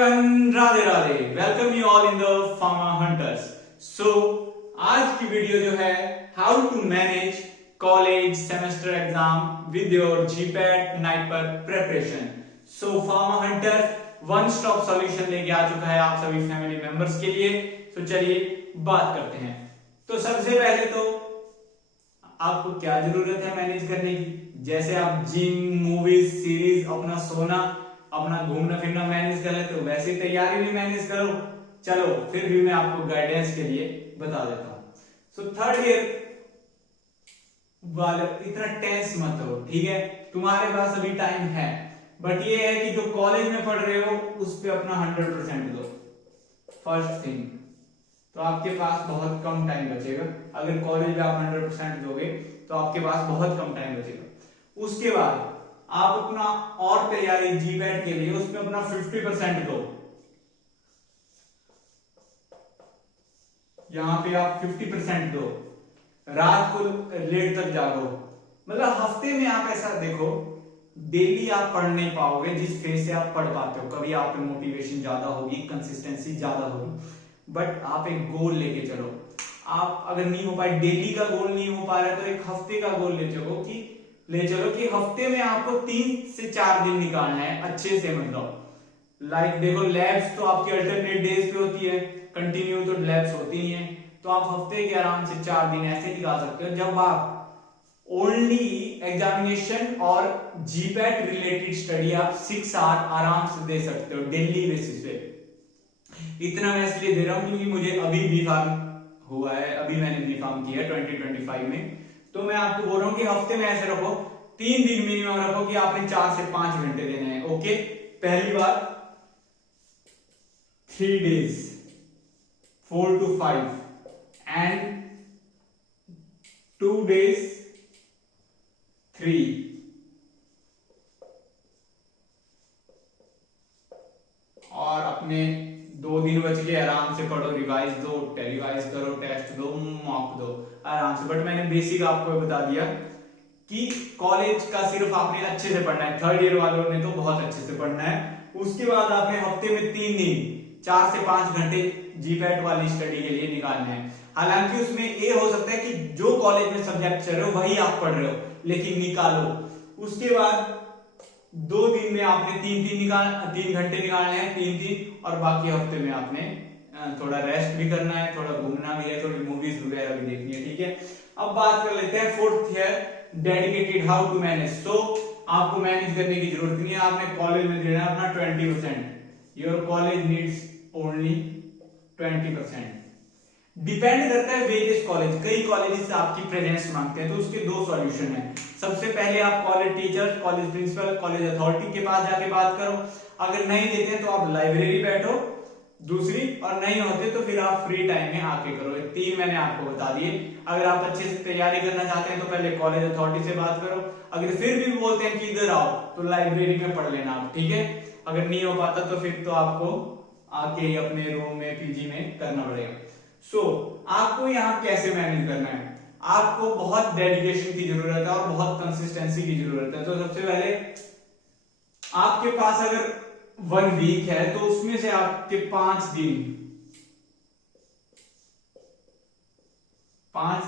Everyone, Radhe Radhe. Welcome you all in the Pharma Hunters. So आज की video जो है how to manage college semester exam with your GPAT NIPER preparation. So Pharma Hunter one stop solution लेके आ चुका है आप सभी फैमिली मेंबर्स के लिए। तो चलिए बात करते हैं। तो सबसे पहले तो आपको क्या जरूरत है मैनेज करने की। जैसे आप जिम, मूवीज, सीरीज, अपना सोना, अपना घूमना फिरना मैनेज कर लेते हो, वैसे तैयारी भी मैनेज करो। चलो फिर भी मैं आपको गाइडेंस के लिए बता देता हूं। सो थर्ड ईयर वाले इतना टेंस मत हो, ठीक है। तुम्हारे पास अभी टाइम है, बट ये है कि जो कॉलेज में पढ़ रहे हो उस पर अपना 100% दो। फर्स्ट थिंग तो आपके पास बहुत कम टाइम बचेगा। अगर कॉलेज में आप 100% दोगे तो आपके पास बहुत कम टाइम बचेगा। उसके बाद आप अपना और तैयारी जीपैट के लिए उसमें अपना 50% दो। यहां पे आप 50% दो। रात को लेट तक जागो। मतलब हफ्ते में आप ऐसा देखो, डेली आप पढ़ नहीं पाओगे जिस फेज से आप पढ़ पाते हो। कभी आप पे मोटिवेशन ज्यादा होगी, कंसिस्टेंसी ज्यादा होगी, बट आप एक गोल लेके चलो। आप अगर नहीं हो पाए, डेली का गोल नहीं हो पा रहा है, तो एक हफ्ते का गोल ले चलो कि हफ्ते में आपको 3 से 4 दिन निकालना है अच्छे से। मतलब लाइक देखो, लैब्स तो आपकी अल्टरनेट डेज पे होती है, कंटिन्यू तो लैब्स होती नहीं है। तो आप हफ्ते के आराम से 4 दिन ऐसे निकाल सकते हो जब आप ओनली एग्जामिनेशन और जीपैट रिलेटेड स्टडी आप 6 आवर आराम से दे सकते हो डेली बेसिस पे। इतना मैं इसलिए दे रहा हूं क्योंकि मुझे अभी बी फार्म हुआ है, अभी मैंने बी फार्म किया 2025 में। तो मैं आपको बोल रहा हूं कि हफ्ते में ऐसे रखो, 3 दिन मिनिमम रखो कि आपने 4 से 5 घंटे देने हैं। ओके, पहली बार 3 days 4 to 5 एंड 2 days 3। और अपने 2 दिन बच के आराम से पढ़ो, रिवाइज दो, रिवाइज करो, टेस्ट दो, मॉक दो आराम से। बट मैंने बेसिक आपको बता दिया कि कॉलेज का सिर्फ आपने अच्छे से पढ़ना है। थर्ड ईयर वालों ने तो बहुत अच्छे से पढ़ना है। उसके बाद आपने हफ्ते में 3 दिन 4 से 5 घंटे जीपैट वाली स्टडी के लिए निकालना है। हालांकि उसमें ये हो सकता है कि जो कॉलेज में सब्जेक्ट चल रहे हो वही आप पढ़ रहे हो, लेकिन निकालो। उसके बाद 2 दिन में आपने 3 घंटे निकालने हैं, 3 और बाकी हफ्ते में आपने थोड़ा रेस्ट भी करना है, थोड़ा घूमना भी है, थोड़ी मूवीज वगैरह भी देखनी है, ठीक है। अब बात कर लेते हैं fourth year dedicated how to manage. So आपको मैनेज करने की जरूरत नहीं है, आपने कॉलेज में देना है अपना 20%। Your college needs only 20%। Depend करता है वेरियस कॉलेज। कई कॉलेजेस आपकी प्रेजेंस मांगते हैं, तो उसके 2 सॉल्यूशन है। सबसे पहले आप college teacher, college principal, college authority के पास जाके बात करो। अगर नहीं देते हैं तो आप लाइब्रेरी बैठो। दूसरी, और नहीं होते तो फिर आप फ्री टाइम में आके करो। 3 मैंने आपको बता दिए। अगर आप अच्छे से तैयारी करना चाहते हैं तो पहले कॉलेज अथॉरिटी से बात करो। अगर फिर भी बोलते हैं कि इधर आओ तो लाइब्रेरी में पढ़ लेना आप, ठीक है। अगर नहीं हो पाता तो फिर तो आपको आके अपने रूम में, पीजी में करना पड़ेगा। सो आपको यहाँ कैसे मैनेज करना है। आपको बहुत डेडिकेशन की जरूरत है और बहुत कंसिस्टेंसी की जरूरत है। तो सबसे पहले आपके पास अगर 1 वीक है तो उसमें से आपके 5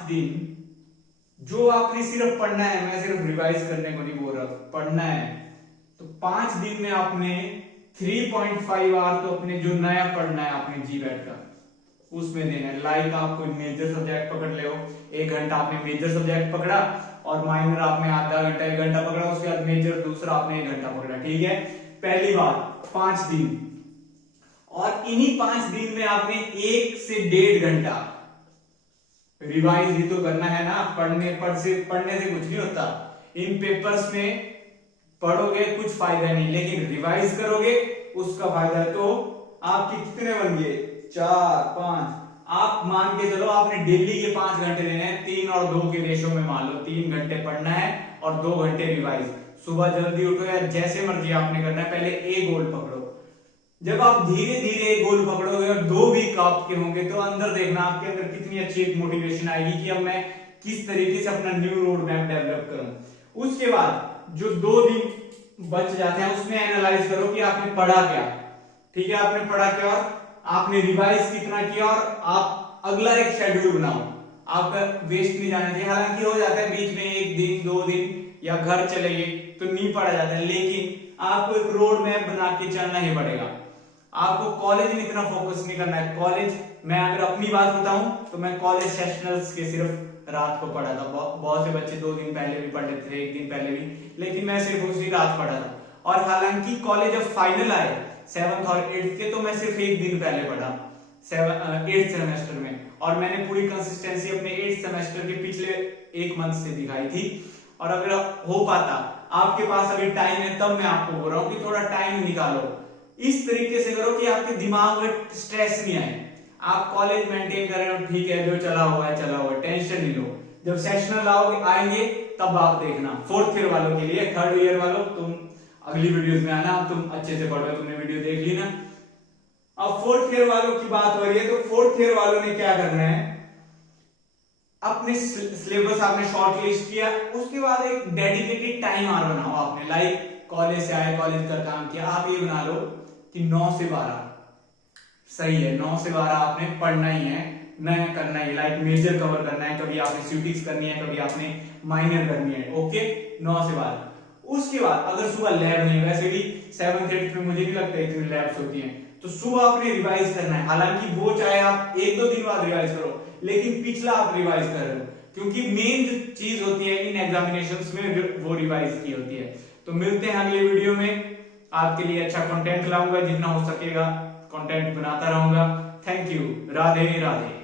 दिन जो आपने सिर्फ पढ़ना है, मैं सिर्फ रिवाइज करने को नहीं बोल रहा, पढ़ना है। तो 5 दिन में आपने 3.5 आवर तो अपने जो नया पढ़ना है आपने जीपैट का उसमें देना है। लाइक आप कोई मेजर सब्जेक्ट पकड़ ले हो, 1 घंटा आपने मेजर सब्जेक्ट पकड़ा और माइनर आपने आधा घंटा 1 घंटा पकड़ा, उसके बाद मेजर दूसरा आपने 1 घंटा पकड़ा, ठीक है। पहली बार 5 दिन, और इन्हीं 5 दिन में आपने 1 से 1.5 घंटा रिवाइज भी तो करना है ना। पढ़ने से कुछ नहीं होता। इन पेपर्स में पढ़ोगे कुछ फायदा नहीं, लेकिन रिवाइज करोगे उसका फायदा है। तो आपके कितने बन गए, 4, 5। आप मान के चलो आपने डेली के 5 घंटे देने हैं, 3 और 2 के रेशो में मान लो 3 घंटे पढ़ना है और 2 घंटे रिवाइज। सुबह जल्दी उठो या जैसे मर्जी आपने करना है, पहले एक गोल पकड़ो। जब आप धीरे धीरे एक गोल पकड़ोगे और 2 वीक आपके होंगे तो अंदर देखना आपके अंदर कितनी अच्छी एक मोटिवेशन आएगी कि अब मैं किस तरीके से अपना न्यू रोड मैप डेवलप करूं। उसके बाद जो 2 दिन बच जाते हैं उसमें एनालाइज करो कि आपने पढ़ा क्या। ठीक है, आपने पढ़ा क्या और आपने रिवाइज कितना किया और आप अगला एक शेड्यूल बनाओ, आपका वेस्ट नहीं जाना चाहिए। हालांकि हो जाता है बीच में 1 दिन 2 दिन या घर चले गए तो नहीं पढ़ा जाता है, लेकिन आपको एक रोड मैप बना के चलना ही पड़ेगा। आपको कॉलेज में इतना फोकस नहीं करना है। कॉलेज, मैं अगर अपनी बात बताऊं तो मैं कॉलेज सेशनल्स के सिर्फ रात को पढ़ा था। बहुत से बच्चे 2 दिन पहले भी पढ़ लेते थे, 1 दिन पहले भी, लेकिन मैं सिर्फ उसी रात पढ़ा था। और हालांकि कॉलेज जब फाइनल आए 7th और 8th के, तो मैं सिर्फ 1 दिन पहले पढ़ा 8th सेमेस्टर में, और मैंने पूरी कंसिस्टेंसी अपने 8th सेमेस्टर के पिछले 1 मंथ से दिखाई थी। और अगर हो पाता, आपके पास अभी टाइम है, तब मैं आपको बोल रहा हूं कि थोड़ा टाइम निकालो, इस तरीके से करो कि आपके दिमाग में स्ट्रेस नहीं आए। आप कॉलेज मेंटेन कर रहे हो, ठीक है, जो चला हुआ है चला हुआ है, टेंशन नहीं लो। जब सेशनल आओगे आएंगे तब आप देखना। 4th ईयर वालों के लिए, 3rd ईयर वालों तुम अगली वीडियोस में आना, तुम अच्छे से पढ़ो, तुमने वीडियो देख ली ना। अब 4th ईयर वालों की बात हो रही है, तो 4th ईयर वालों ने क्या करना है, अपने सिलेबस आपने शॉर्ट लिस्ट किया, उसके बाद एक डेडिकेटेड टाइम आवर बनाओ आपने। लाइक कॉलेज से आए, कॉलेज का काम किया, आप ये बना लो कि 9 से 12 सही है, 9 से 12 आपने पढ़ना ही है, नया करना है। लाइक मेजर कवर करना है, कभी आपने स्यूटिक्स करनी है, कभी आपने माइनर करनी है। ओके, 9 से 12। उसके बाद अगर सुबह लैब नहीं, वैसे भी 7th 8th में मुझे नहीं लगता इतनी लैब्स होती हैं, तो सुबह आपने रिवाइज करना है। हालांकि वो चाहे आप 1-2 दिन बाद रिवाइज करो, लेकिन पिछला आप रिवाइज कर रहे हो, क्योंकि मेन जो चीज होती है इन एग्जामिनेशंस में वो रिवाइज की होती है। तो मिलते हैं अगले वीडियो में, आपके लिए अच्छा कंटेंट लाऊंगा, जितना हो सकेगा कंटेंट बनाता रहूंगा। Thank you, Radhe Radhe.